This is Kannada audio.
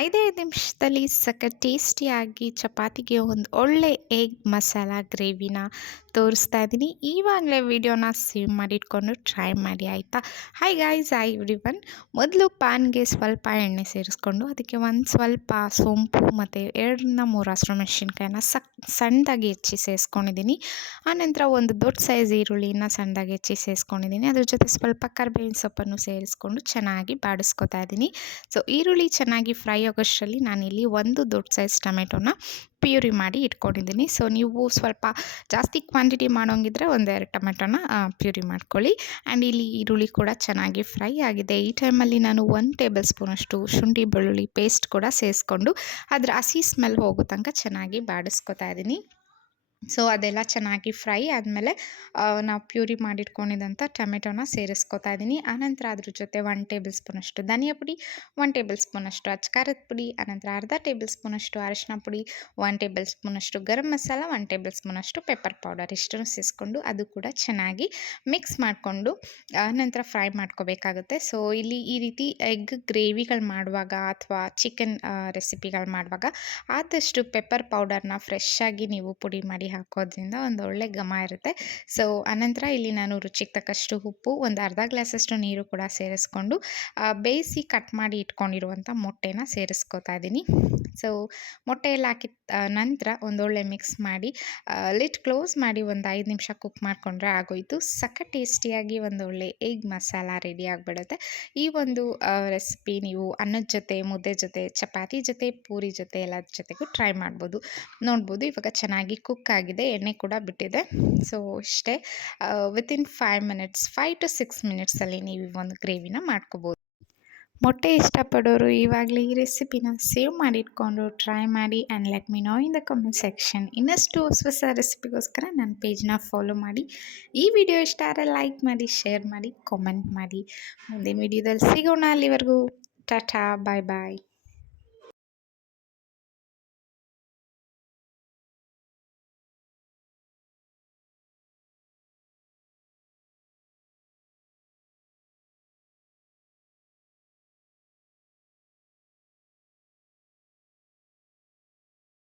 5 ನಿಮಿಷದಲ್ಲಿ ಸಖತ್ ಟೇಸ್ಟಿಯಾಗಿ ಚಪಾತಿಗೆ ಒಂದು ಒಳ್ಳೆ ಎಗ್ ಮಸಾಲ ಗ್ರೇವಿನ ತೋರಿಸ್ತಾ ಇದ್ದೀನಿ. ಇವಾಗಲೇ ವಿಡಿಯೋನ ಸೇವ್ ಮಾಡಿಟ್ಕೊಂಡು ಟ್ರೈ ಮಾಡಿ ಆಯಿತಾ. Hi guys, hi everyone. ಮೊದಲು ಪ್ಯಾನ್ಗೆ ಸ್ವಲ್ಪ ಎಣ್ಣೆ ಸೇರಿಸ್ಕೊಂಡು ಅದಕ್ಕೆ ಒಂದು ಸ್ವಲ್ಪ ಸೋಂಪು ಮತ್ತು 2-3 ಹಸಿಮೆಣಸಿನ್ಕಾಯಿನ ಸಣ್ಣದಾಗಿ ಹೆಚ್ಚಿ ಸೇರಿಸ್ಕೊಂಡಿದ್ದೀನಿ. ಆನಂತರ ಒಂದು ದೊಡ್ಡ ಸೈಜ್ ಈರುಳ್ಳಿನ ಸಣ್ಣದಾಗಿ ಹೆಚ್ಚಿ ಸೇರಿಸ್ಕೊಂಡಿದ್ದೀನಿ. ಅದ್ರ ಜೊತೆ ಸ್ವಲ್ಪ ಕರಿಬೇವಿನ ಸೊಪ್ಪನ್ನು ಸೇರಿಸ್ಕೊಂಡು ಚೆನ್ನಾಗಿ ಬಾಡಿಸ್ಕೊತಾ ಇದ್ದೀನಿ. ಸೊ ಈರುಳ್ಳಿ ಚೆನ್ನಾಗಿ ಫ್ರೈ ಆಗೋಷ್ಟರಲ್ಲಿ ನಾನಿಲ್ಲಿ ಒಂದು ದೊಡ್ಡ ಸೈಜ್ ಟೊಮೆಟೊನ ಪ್ಯೂರಿ ಮಾಡಿ ಇಟ್ಕೊಂಡಿದ್ದೀನಿ. ಸೊ ನೀವು ಸ್ವಲ್ಪ ಜಾಸ್ತಿ ಕ್ವಾಂಟಿಟಿ ಮಾಡೋಂಗಿದ್ರೆ 1-2 ಟೊಮೆಟೊನ ಪ್ಯೂರಿ ಮಾಡ್ಕೊಳ್ಳಿ. ಆ್ಯಂಡ್ ಇಲ್ಲಿ ಈರುಳ್ಳಿ ಕೂಡ ಚೆನ್ನಾಗಿ ಫ್ರೈ ಆಗಿದೆ. ಈ ಟೈಮಲ್ಲಿ ನಾನು 1 ಟೇಬಲ್ ಸ್ಪೂನಷ್ಟು ಶುಂಠಿ ಬೆಳ್ಳುಳ್ಳಿ ಪೇಸ್ಟ್ ಕೂಡ ಸೇರಿಸ್ಕೊಂಡು ಅದರ ಹಸಿ ಸ್ಮೆಲ್ ಹೋಗೋ ತನಕ ಚೆನ್ನಾಗಿ ಬಾಡಿಸ್ಕೊತಾ ಇದ್ದೀನಿ. ಸೊ ಅದೆಲ್ಲ ಚೆನ್ನಾಗಿ ಫ್ರೈ ಆದಮೇಲೆ ನಾವು ಪ್ಯೂರಿ ಮಾಡಿಟ್ಕೊಂಡಿದ್ದಂಥ ಟೊಮೆಟೊನ ಸೇರಿಸ್ಕೊತಾ ಇದ್ದೀನಿ. ಆನಂತರ ಅದ್ರ ಜೊತೆ 1 ಟೇಬಲ್ ಸ್ಪೂನಷ್ಟು ಧನಿಯಾ ಪುಡಿ, 1 ಟೇಬಲ್ ಸ್ಪೂನಷ್ಟು ಅಚ್ಕಾರದ ಪುಡಿ, ಆನಂತರ ಅರ್ಧ ಟೇಬಲ್ ಸ್ಪೂನಷ್ಟು ಅರಿಶಿನ ಪುಡಿ, 1 ಟೇಬಲ್ ಸ್ಪೂನಷ್ಟು ಗರಂ ಮಸಾಲ, 1 ಟೇಬಲ್ ಸ್ಪೂನಷ್ಟು ಪೆಪ್ಪರ್ ಪೌಡರ್ ಇಷ್ಟನ್ನು ಸೇರಿಸ್ಕೊಂಡು ಅದು ಕೂಡ ಚೆನ್ನಾಗಿ ಮಿಕ್ಸ್ ಮಾಡಿಕೊಂಡು ನಂತರ ಫ್ರೈ ಮಾಡ್ಕೋಬೇಕಾಗುತ್ತೆ. ಸೊ ಇಲ್ಲಿ ಈ ರೀತಿ ಎಗ್ ಗ್ರೇವಿಗಳು ಮಾಡುವಾಗ ಅಥವಾ ಚಿಕನ್ ರೆಸಿಪಿಗಳು ಮಾಡುವಾಗ ಆದಷ್ಟು ಪೆಪ್ಪರ್ ಪೌಡರ್ನ ಫ್ರೆಶ್ಶಾಗಿ ನೀವು ಪುಡಿ ಮಾಡಿ ಹಾಕೋದ್ರಿಂದ ಒಂದು ಒಳ್ಳೆ ಘಮ ಇರುತ್ತೆ. ಸೊ ಅನಂತರ ಇಲ್ಲಿ ನಾನು ರುಚಿಗೆ ತಕ್ಕಷ್ಟು ಉಪ್ಪು, ಒಂದು ಅರ್ಧ ಗ್ಲಾಸಷ್ಟು ನೀರು ಕೂಡ ಸೇರಿಸ್ಕೊಂಡು ಬೇಯಿಸಿ ಕಟ್ ಮಾಡಿ ಇಟ್ಕೊಂಡಿರುವಂಥ ಮೊಟ್ಟೆನ ಸೇರಿಸ್ಕೊತಾ ಇದ್ದೀನಿ. ಸೊ ಮೊಟ್ಟೆ ಎಲ್ಲ ಹಾಕಿದ ನಂತರ ಒಂದೊಳ್ಳೆ ಮಿಕ್ಸ್ ಮಾಡಿ ಲಿಡ್ ಕ್ಲೋಸ್ ಮಾಡಿ ಒಂದು 5 ನಿಮಿಷ ಕುಕ್ ಮಾಡಿಕೊಂಡ್ರೆ ಆಗೋಯಿತು. ಸಖತ್ ಟೇಸ್ಟಿಯಾಗಿ ಒಂದೊಳ್ಳೆ ಎಗ್ ಮಸಾಲ ರೆಡಿ ಆಗಿಬಿಡುತ್ತೆ. ಈ ಒಂದು ರೆಸಿಪಿ ನೀವು ಅನ್ನದ ಜೊತೆ, ಮುದ್ದೆ ಜೊತೆ, ಚಪಾತಿ ಜೊತೆ, ಪೂರಿ ಜೊತೆ ಎಲ್ಲದ್ರ ಜೊತೆಗೂ ಟ್ರೈ ಮಾಡ್ಬೋದು. ನೋಡ್ಬೋದು ಇವಾಗ ಚೆನ್ನಾಗಿ ಕುಕ್ ಆಗಿದೆ, ಎಣ್ಣೆ ಕೂಡ ಬಿಟ್ಟಿದೆ. ಸೊ ಇಷ್ಟೇ, ವಿತಿನ್ 5 to 6 ಮಿನಿಟ್ಸಲ್ಲಿ ನೀವು ಈ ಒಂದು ಗ್ರೇವಿನ ಮಾಡ್ಕೋಬೋದು. ಮೊಟ್ಟೆ ಇಷ್ಟಪಡೋರು ಇವಾಗಲೇ ಈ ರೆಸಿಪಿನ ಸೇವ್ ಮಾಡಿಟ್ಕೊಂಡು ಟ್ರೈ ಮಾಡಿ and let me no in the comment section. ಇನ್ನಷ್ಟು ಹೊಸ ರೆಸಿಪಿಗೋಸ್ಕರ ನನ್ನ ಪೇಜ್ನ ಫಾಲೋ ಮಾಡಿ. ಈ ವಿಡಿಯೋ ಇಷ್ಟ ಆದರೆ ಲೈಕ್ ಮಾಡಿ, ಶೇರ್ ಮಾಡಿ, ಕಾಮೆಂಟ್ ಮಾಡಿ. ಮುಂದಿನ ವಿಡಿಯೋದಲ್ಲಿ ಸಿಗೋಣ. ಅಲ್ಲಿವರೆಗೂ ಟಾಟಾ, ಬಾಯ್ ಬಾಯ್.